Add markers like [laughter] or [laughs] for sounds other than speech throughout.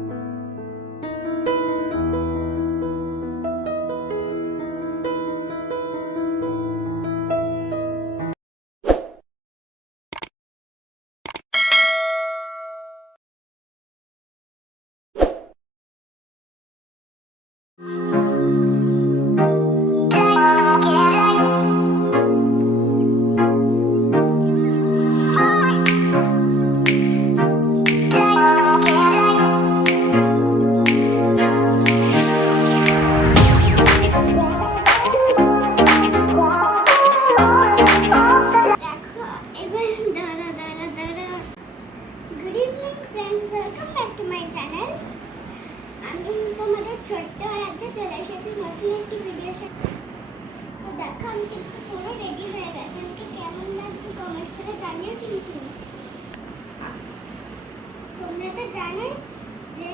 দেখো তোমরা তো যে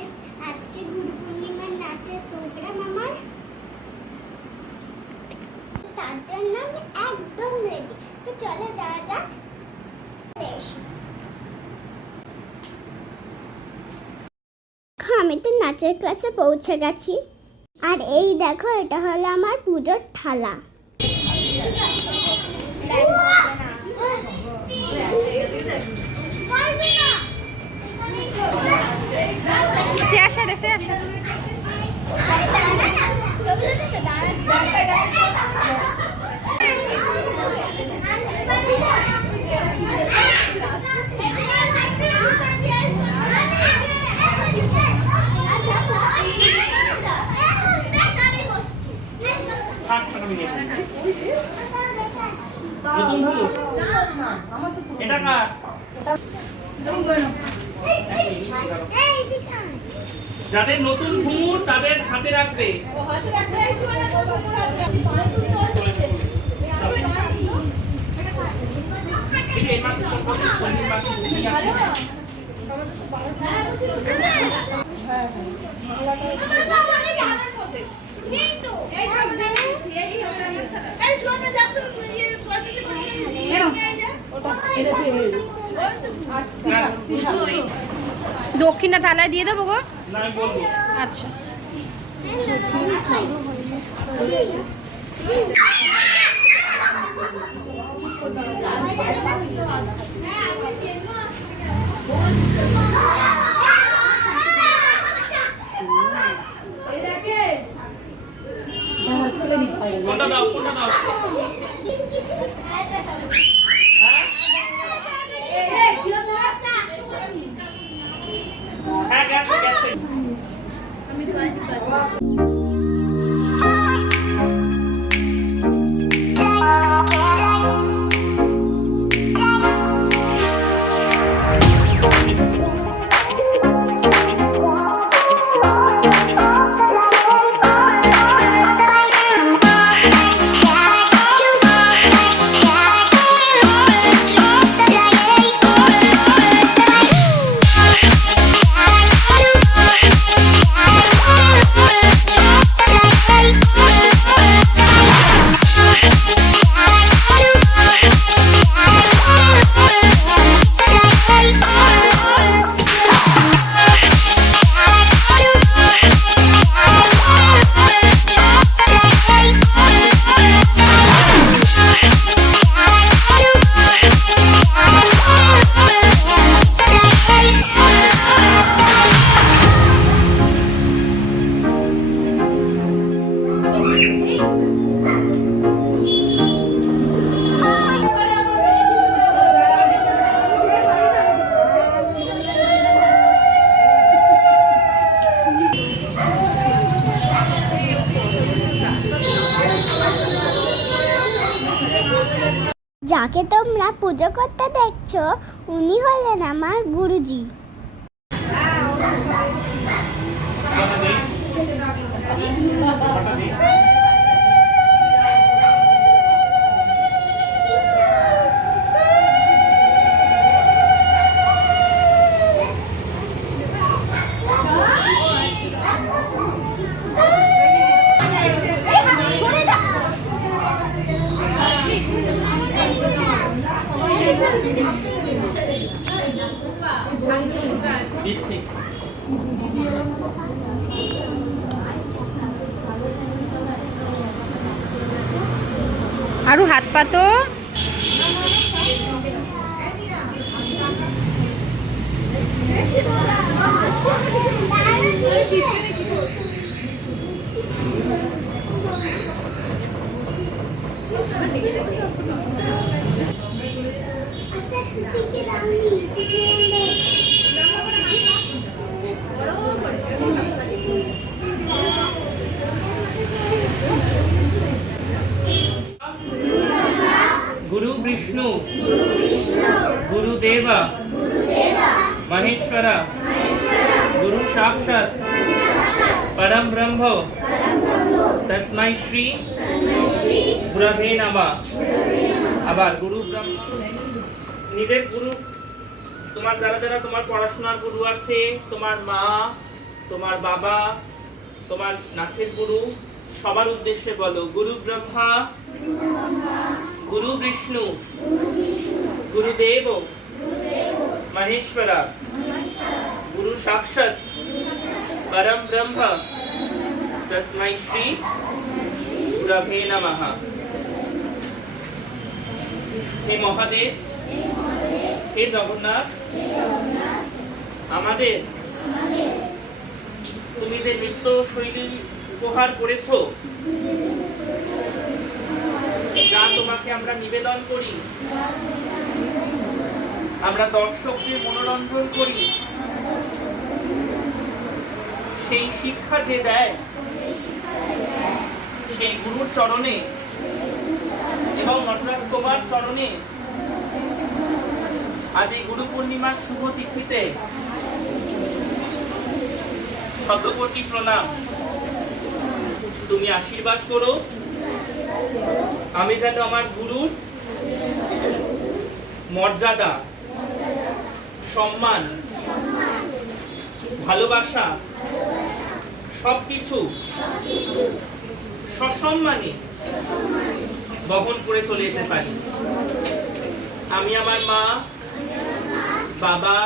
আজকে গুরু পূর্ণিমার নাচের প্রোগ্রাম আমার। তার জন্য আমি একদম রেডি তো চলো যাওয়া যাক। আমি তো নাচের ক্লাসে পৌঁছে গেছি। আর এই দেখো এটা হলো আমার পুজোর থালা সাথে শ্রেয়ার সাথে ষাট টাকা নিয়ে নেব। নতুন হলুদ এটা কার যাদের নতুন ঘুমুর তাদের হাতে রাখবে। দক্ষিণা থালায় দিয়ে দেবো গো আচ্ছা। যাকে তোমরা পুজো করতে দেখছ উনি হলেন আমার গুরুজি। আরও হাত পাতো ವಿಷ್ಣು ಗುರುದೇವ ಮಹೇಶ್ವರ ಗುರು ಸಾಕ್ಷಾತ್ ಪರಂ ಬ್ರಹ್ಮ ತಸ್ಮೈ ಶ್ರೀ ಗುರಭೇ ನಮ আবার গুরু ব্রহ্ম নিজের গুরু। তোমার যারা যারা তোমার পড়াশোনার গুরু আছে, তোমার মা, তোমার বাবা, তোমার নাচের গুরু, সবার উদ্দেশ্যে বলো, গুরু ব্রহ্মা। গুরু বিষ্ণু গুরুদেব মহেশ্বরা গুরু সাক্ষাৎ পরম ব্রহ্ম তস্मै শ্রী গুরবে নমঃ হে মহাদেব হে জগন্নাথ আমাদের তুমি যে নৃত্য শৈলী উপহার করেছ যা তোমাকে আমরা নিবেদন করি। আমরা দর্শকদের মনোরঞ্জন করি। সেই শিক্ষা যে দেয়, সেই গুরুর চরণে এবং নটরাজ তোমার চরণে আজ এই গুরু পূর্ণিমার শুভ তিথিতে শতকোটি প্রণাম। তুমি আশীর্বাদ করো। আমি যেন আমার গুরুর মর্যাদা, সম্মান, ভালোবাসা, সবকিছু সসম্মানে বহন করে চলে যেতে পারি। আমি আমার মা, বাবা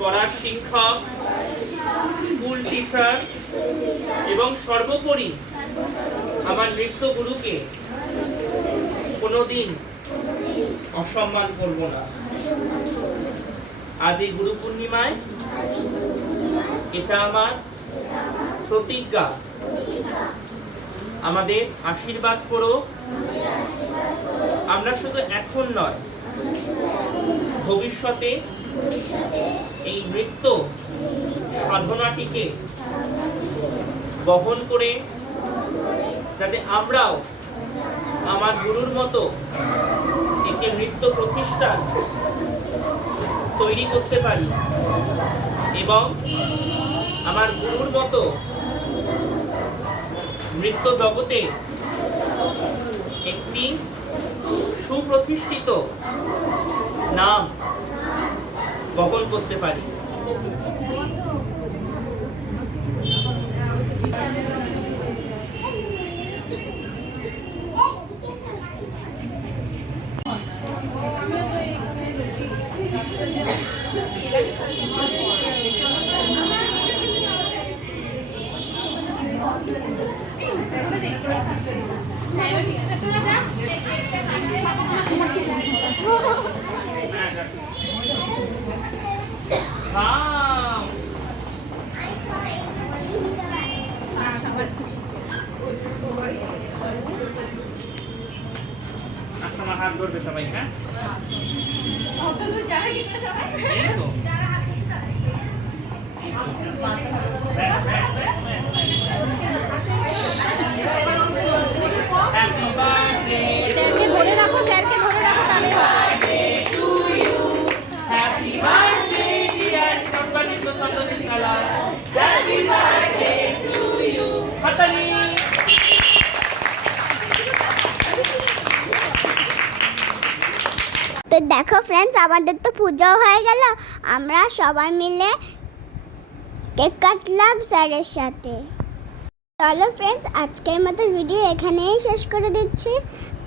পড়ার শিক্ষক স্কুল টিচার এবং সর্বোপরি আমার নৃত্য গুরুকে কোনোদিন অসম্মান করব না। আজ এই গুরু পূর্ণিমায় এটা আমার প্রতিজ্ঞা। আমাদের আশীর্বাদ করো। আমরা শুধু এখন নয়, ভবিষ্যতে এই নৃত্য সাধনাটিকে বহন করে যাতে আমরাও আমার গুরুর মতো একটি নৃত্য প্রতিষ্ঠান তৈরি করতে পারি এবং আমার গুরুর মতো নৃত্য জগতে একটি সুপ্রতিষ্ঠিত নাম বহন করতে পারি Okay. [laughs] দেখো ফ্রেন্ডস আমাদের তো পুজো হয়ে গেল। আমরা সবাই মিলে কেক কাটলাম স্যারের সাথে। চলো ফ্রেন্ডস আজকের মতো ভিডিও এখানেই শেষ করে দিচ্ছি।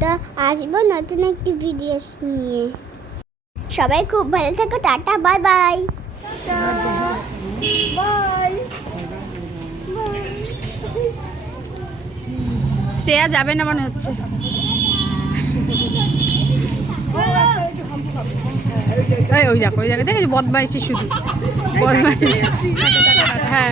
তো আসব নতুন একটি ভিডিও নিয়ে। সবাই খুব ভালো থেকো টাটা বাই বাই শ্রেয়া যাবে না মনে হচ্ছে। ওই দেখো ওই দেখো দেখেছি? বদমাইশি শুধু। বদমাইশি। হ্যাঁ।